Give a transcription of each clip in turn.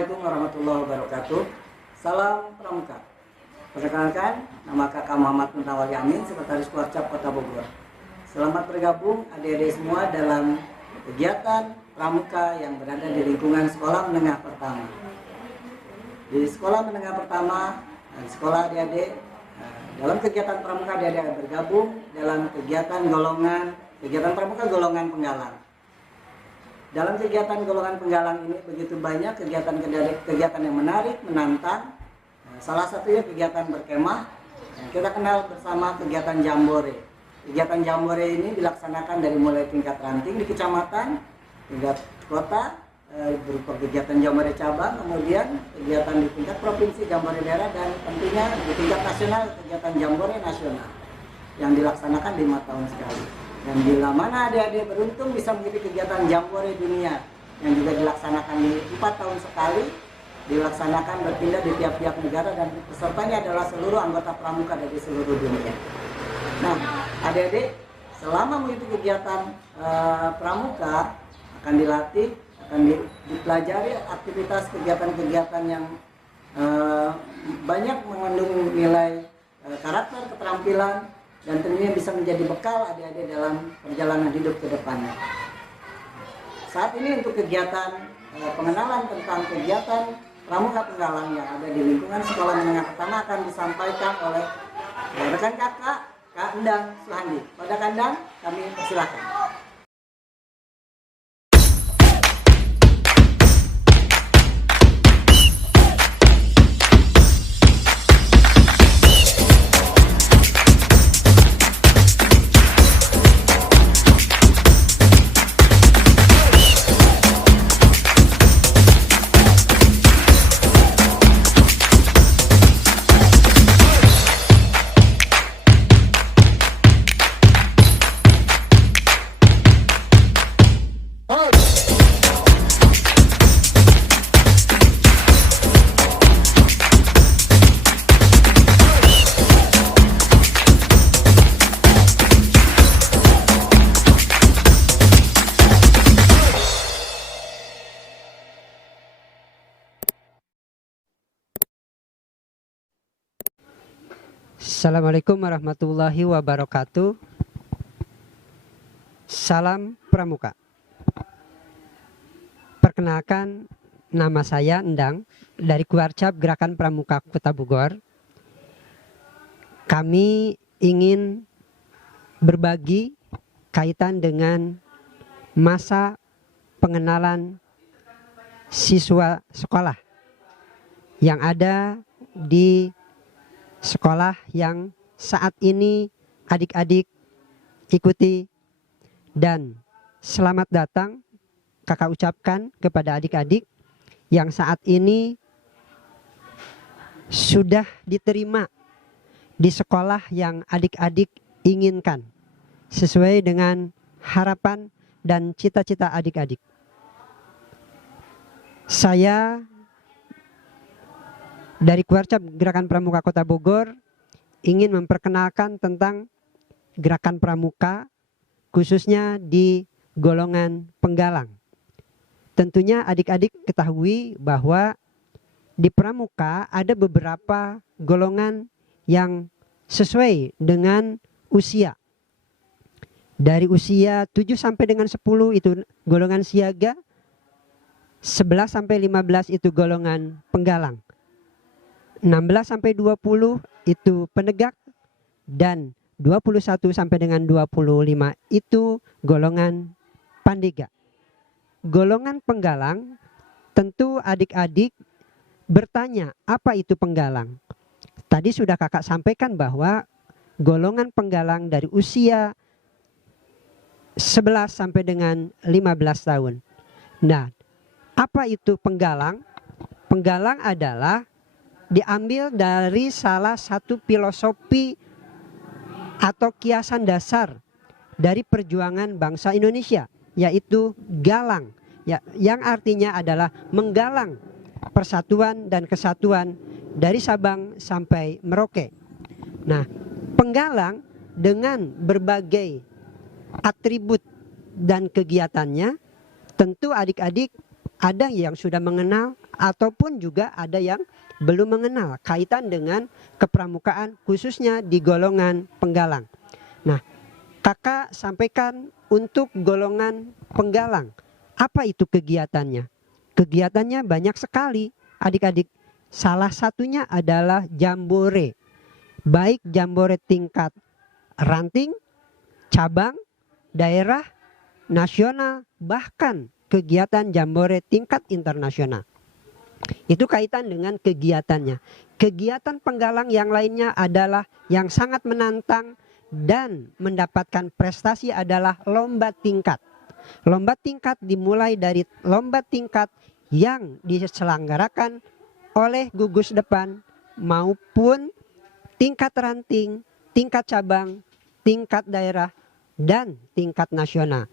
Assalamualaikum warahmatullahi wabarakatuh. Salam Pramuka. Perkenalkan, nama Kakak Muhammad Muntawali Amin, Sekretaris Kuarcap Kota Bogor. Selamat bergabung adik-adik semua dalam kegiatan Pramuka yang berada di lingkungan sekolah menengah pertama. Di sekolah menengah pertama, sekolah adik-adik, dalam kegiatan Pramuka adik-adik bergabung dalam kegiatan Pramuka golongan penggalang. Dalam kegiatan golongan penggalang ini begitu banyak kegiatan yang menarik, menantang. Salah satunya kegiatan berkemah. Kita kenal bersama kegiatan jambore. Kegiatan jambore ini dilaksanakan dari mulai tingkat ranting di kecamatan, tingkat kota, berupa kegiatan jambore cabang, kemudian kegiatan di tingkat provinsi, jambore daerah, dan tentunya di tingkat nasional, kegiatan jambore nasional yang dilaksanakan 5 tahun sekali. Dan bila mana adik-adik beruntung bisa mengikuti kegiatan jambore dunia yang juga dilaksanakan di 4 tahun sekali, dilaksanakan berpindah di tiap-tiap negara, dan pesertanya adalah seluruh anggota Pramuka dari seluruh dunia. Nah, adik-adik selama mengikuti kegiatan Pramuka akan dilatih, akan dipelajari aktivitas kegiatan-kegiatan yang banyak mengandung nilai karakter, keterampilan, dan tentunya bisa menjadi bekal adik-adik dalam perjalanan hidup ke depannya. Saat ini untuk kegiatan pengenalan tentang kegiatan Pramuka Penggalang yang ada di lingkungan sekolah menengah pertama akan disampaikan oleh rekan kakak, Kak Endang Suhandi. Pada Kak Endang, kami persilakan. Assalamualaikum warahmatullahi wabarakatuh. Salam Pramuka. Perkenalkan, nama saya Endang dari Kuarcap Gerakan Pramuka Kota Bogor. Kami ingin berbagi kaitan dengan masa pengenalan siswa sekolah yang ada di sekolah yang saat ini adik-adik ikuti, dan selamat datang kakak ucapkan kepada adik-adik yang saat ini sudah diterima di sekolah yang adik-adik inginkan sesuai dengan harapan dan cita-cita adik-adik. Saya dari Kuarcap Gerakan Pramuka Kota Bogor ingin memperkenalkan tentang gerakan pramuka khususnya di golongan penggalang. Tentunya adik-adik ketahui bahwa di pramuka ada beberapa golongan yang sesuai dengan usia. Dari usia 7 sampai dengan 10 itu golongan siaga, 11 sampai 15 itu golongan penggalang, 16 sampai 20 itu penegak, dan 21 sampai dengan 25 itu golongan pandega. Golongan penggalang, tentu adik-adik bertanya apa itu penggalang. Tadi sudah kakak sampaikan bahwa golongan penggalang dari usia 11 sampai dengan 15 tahun. Nah, apa itu penggalang? Penggalang adalah diambil dari salah satu filosofi atau kiasan dasar dari perjuangan bangsa Indonesia, yaitu galang, ya, yang artinya adalah menggalang persatuan dan kesatuan dari Sabang sampai Merauke. Nah, penggalang dengan berbagai atribut dan kegiatannya, tentu adik-adik ada yang sudah mengenal ataupun juga ada yang belum mengenal kaitan dengan kepramukaan khususnya di golongan penggalang. Nah, kakak sampaikan untuk golongan penggalang, apa itu kegiatannya? Kegiatannya banyak sekali adik-adik. Salah satunya adalah jambore, baik jambore tingkat ranting, cabang, daerah, nasional, bahkan kegiatan jambore tingkat internasional. Itu kaitan dengan kegiatannya. Kegiatan penggalang yang lainnya adalah yang sangat menantang dan mendapatkan prestasi adalah lomba tingkat. Lomba tingkat dimulai dari lomba tingkat yang diselenggarakan oleh gugus depan maupun tingkat ranting, tingkat cabang, tingkat daerah, dan tingkat nasional.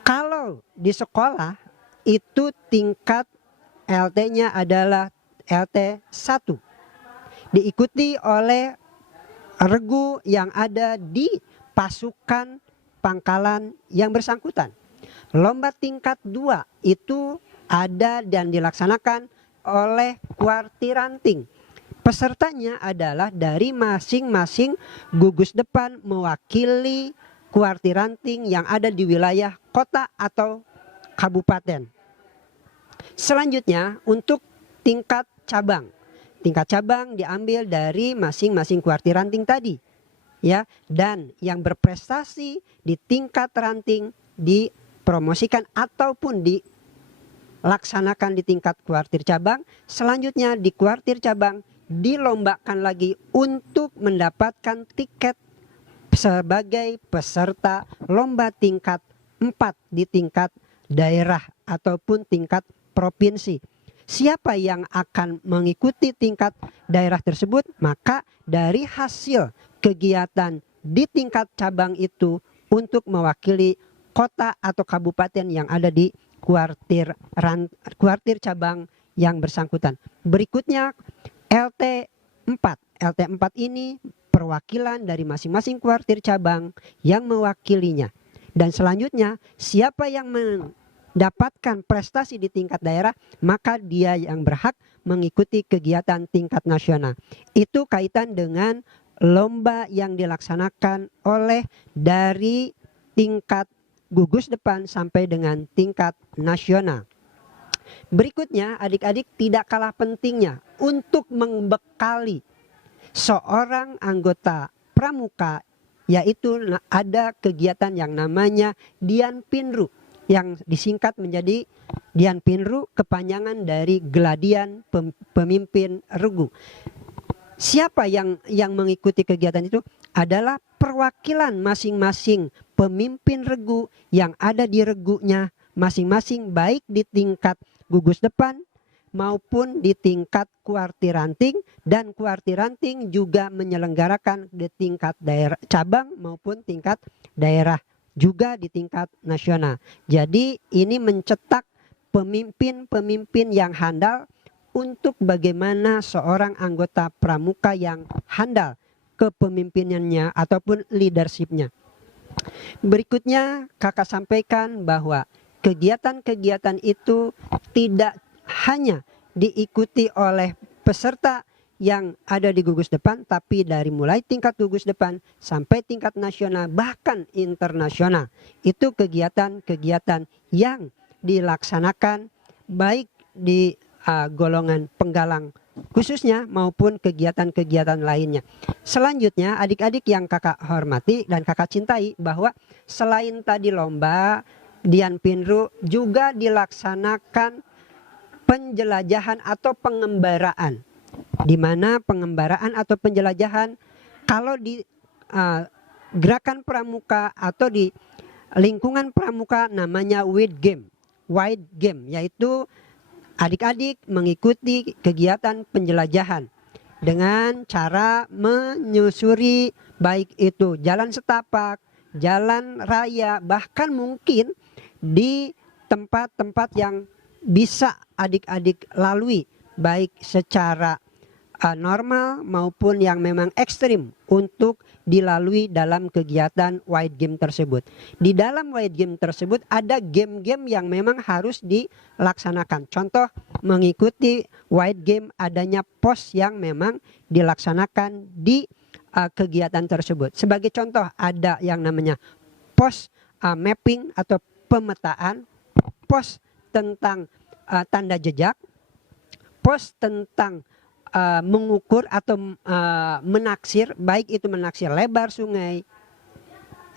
Kalau di sekolah itu tingkat LT-nya adalah LT 1. Diikuti oleh regu yang ada di pasukan pangkalan yang bersangkutan. Lomba tingkat 2 itu ada dan dilaksanakan oleh kuartiranting. Pesertanya adalah dari masing-masing gugus depan mewakili kuartiranting yang ada di wilayah kota atau kabupaten. Selanjutnya untuk tingkat cabang. Tingkat cabang diambil dari masing-masing kuartiranting tadi. Ya, dan yang berprestasi di tingkat ranting dipromosikan ataupun dilaksanakan di tingkat kuartir cabang. Selanjutnya di kuartir cabang dilombakan lagi untuk mendapatkan tiket sebagai peserta lomba tingkat 4 di tingkat daerah ataupun tingkat provinsi. Siapa yang akan mengikuti tingkat daerah tersebut, maka dari hasil kegiatan di tingkat cabang itu untuk mewakili kota atau kabupaten yang ada di kuartir cabang yang bersangkutan. Berikutnya LT 4. LT 4 ini perwakilan dari masing-masing kuartir cabang yang mewakilinya. Dan selanjutnya siapa yang mendapatkan prestasi di tingkat daerah, maka dia yang berhak mengikuti kegiatan tingkat nasional. Itu kaitan dengan lomba yang dilaksanakan oleh dari tingkat gugus depan sampai dengan tingkat nasional. Berikutnya adik-adik tidak kalah pentingnya untuk membekali seorang anggota pramuka, yaitu ada kegiatan yang namanya Dian Pinru yang disingkat menjadi Dian Pinru, kepanjangan dari Gladian Pemimpin Regu. Siapa yang mengikuti kegiatan itu adalah perwakilan masing-masing pemimpin regu yang ada di regunya masing-masing, baik di tingkat gugus depan maupun di tingkat kuartiranting, dan kuartiranting juga menyelenggarakan di tingkat daerah cabang maupun tingkat daerah, juga di tingkat nasional. Jadi ini mencetak pemimpin-pemimpin yang handal untuk bagaimana seorang anggota pramuka yang handal kepemimpinannya ataupun leadershipnya. Berikutnya kakak sampaikan bahwa kegiatan-kegiatan itu tidak hanya diikuti oleh peserta yang ada di gugus depan, tapi dari mulai tingkat gugus depan sampai tingkat nasional bahkan internasional. Itu kegiatan-kegiatan yang dilaksanakan baik di golongan penggalang khususnya maupun kegiatan-kegiatan lainnya. Selanjutnya adik-adik yang kakak hormati dan kakak cintai, bahwa selain tadi lomba Dian Pinru juga dilaksanakan penjelajahan atau pengembaraan, di mana pengembaraan atau penjelajahan kalau di gerakan pramuka atau di lingkungan pramuka namanya wide game, yaitu adik-adik mengikuti kegiatan penjelajahan dengan cara menyusuri baik itu jalan setapak, jalan raya, bahkan mungkin di tempat-tempat yang bisa adik-adik lalui baik secara normal maupun yang memang ekstrim untuk dilalui dalam kegiatan White Game tersebut. Di dalam White Game tersebut ada game-game yang memang harus dilaksanakan. Contoh, mengikuti White Game adanya pos yang memang dilaksanakan di kegiatan tersebut. Sebagai contoh ada yang namanya pos mapping atau pemetaan, pos tentang tanda jejak, pos tentang mengukur atau menaksir, baik itu menaksir lebar sungai,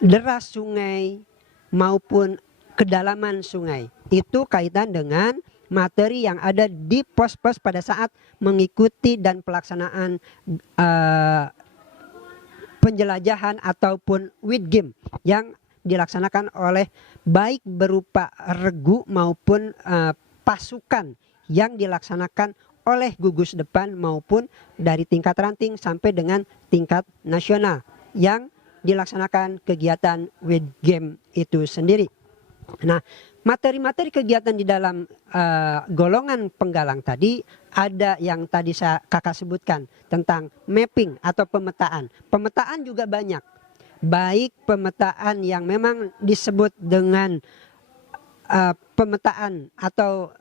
deras sungai, maupun kedalaman sungai. Itu kaitan dengan materi yang ada di pos-pos pada saat mengikuti dan pelaksanaan penjelajahan ataupun White Game yang dilaksanakan oleh baik berupa regu maupun pasukan yang dilaksanakan oleh gugus depan maupun dari tingkat ranting sampai dengan tingkat nasional yang dilaksanakan kegiatan White Game itu sendiri. Nah, materi-materi kegiatan di dalam golongan penggalang tadi ada yang tadi kakak sebutkan tentang mapping atau pemetaan. Pemetaan juga banyak, baik pemetaan yang memang disebut dengan pemetaan atau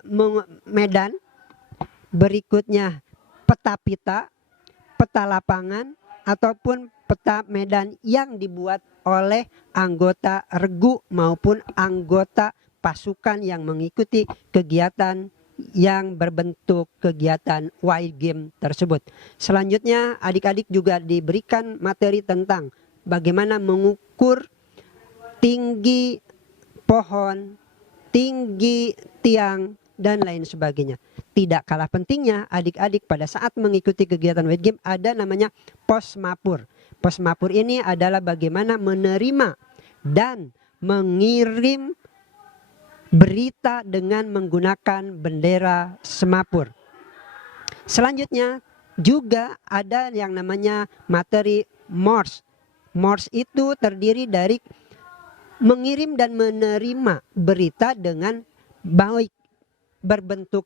medan, berikutnya peta pita, peta lapangan, ataupun peta medan yang dibuat oleh anggota regu maupun anggota pasukan yang mengikuti kegiatan yang berbentuk kegiatan White Game tersebut. Selanjutnya adik-adik juga diberikan materi tentang bagaimana mengukur tinggi pohon, tinggi tiang, dan lain sebagainya. Tidak kalah pentingnya adik-adik pada saat mengikuti kegiatan White Game ada namanya pos mapur. Pos mapur ini adalah bagaimana menerima dan mengirim berita dengan menggunakan bendera semapur. Selanjutnya juga ada yang namanya materi Morse. Morse itu terdiri dari mengirim dan menerima berita dengan baik berbentuk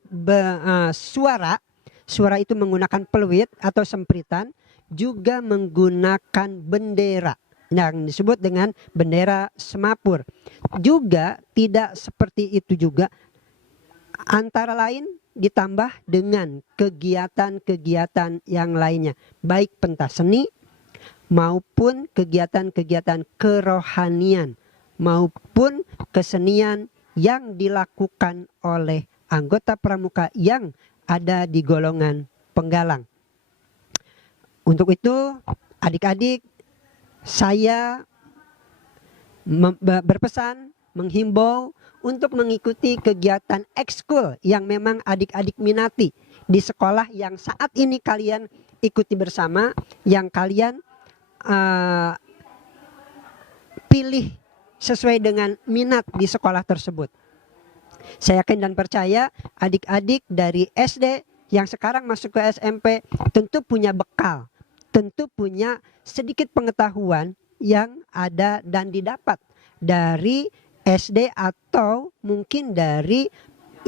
suara. Suara itu menggunakan peluit atau sempritan, juga menggunakan bendera yang disebut dengan bendera semapur. Juga tidak seperti itu juga, antara lain ditambah dengan kegiatan-kegiatan yang lainnya, baik pentas seni maupun kegiatan-kegiatan kerohanian maupun kesenian yang dilakukan oleh anggota pramuka yang ada di golongan penggalang. Untuk itu adik-adik, saya berpesan, menghimbau untuk mengikuti kegiatan ekskul yang memang adik-adik minati di sekolah yang saat ini kalian ikuti bersama, yang kalian pilih sesuai dengan minat di sekolah tersebut. Saya yakin dan percaya adik-adik dari SD yang sekarang masuk ke SMP tentu punya bekal, tentu punya sedikit pengetahuan yang ada dan didapat dari SD atau mungkin dari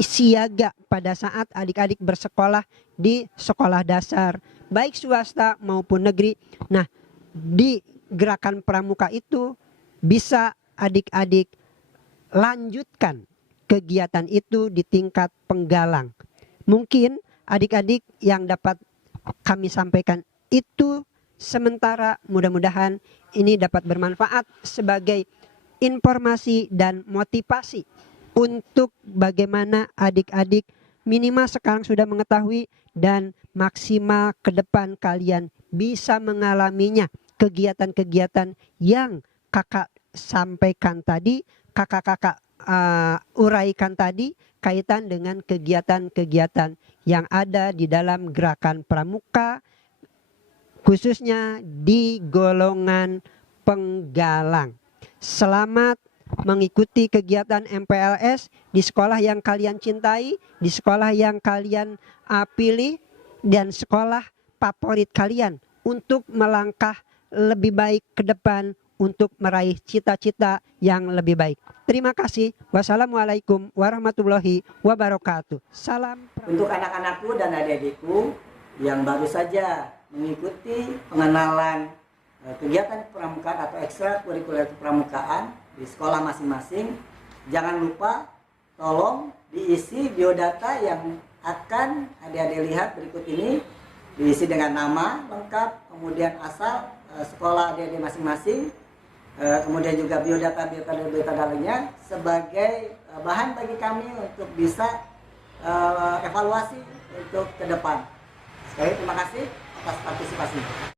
siaga pada saat adik-adik bersekolah di sekolah dasar, baik swasta maupun negeri. Nah, di gerakan pramuka itu bisa adik-adik lanjutkan kegiatan itu di tingkat penggalang. Mungkin adik-adik yang dapat kami sampaikan itu sementara, mudah-mudahan ini dapat bermanfaat sebagai informasi dan motivasi untuk bagaimana adik-adik minimal sekarang sudah mengetahui dan maksimal ke depan kalian bisa mengalaminya, kegiatan-kegiatan yang kakak sampaikan tadi, kakak-kakak uraikan tadi kaitan dengan kegiatan-kegiatan yang ada di dalam gerakan pramuka, khususnya di golongan penggalang. Selamat mengikuti kegiatan MPLS di sekolah yang kalian cintai, di sekolah yang kalian pilih, dan sekolah favorit kalian untuk melangkah lebih baik ke depan untuk meraih cita-cita yang lebih baik. Terima kasih. Wassalamualaikum warahmatullahi wabarakatuh. Salam. Untuk anak-anakku dan adik-adikku yang baru saja mengikuti pengenalan kegiatan pramukaan atau ekstrakurikuler kepramukaan di sekolah masing-masing. Jangan lupa tolong diisi biodata yang akan adik-adik lihat berikut ini, diisi dengan nama lengkap, kemudian asal sekolah adik-adik masing-masing, kemudian juga biodata lainnya sebagai bahan bagi kami untuk bisa evaluasi untuk ke depan. Sekali terima kasih atas partisipasinya.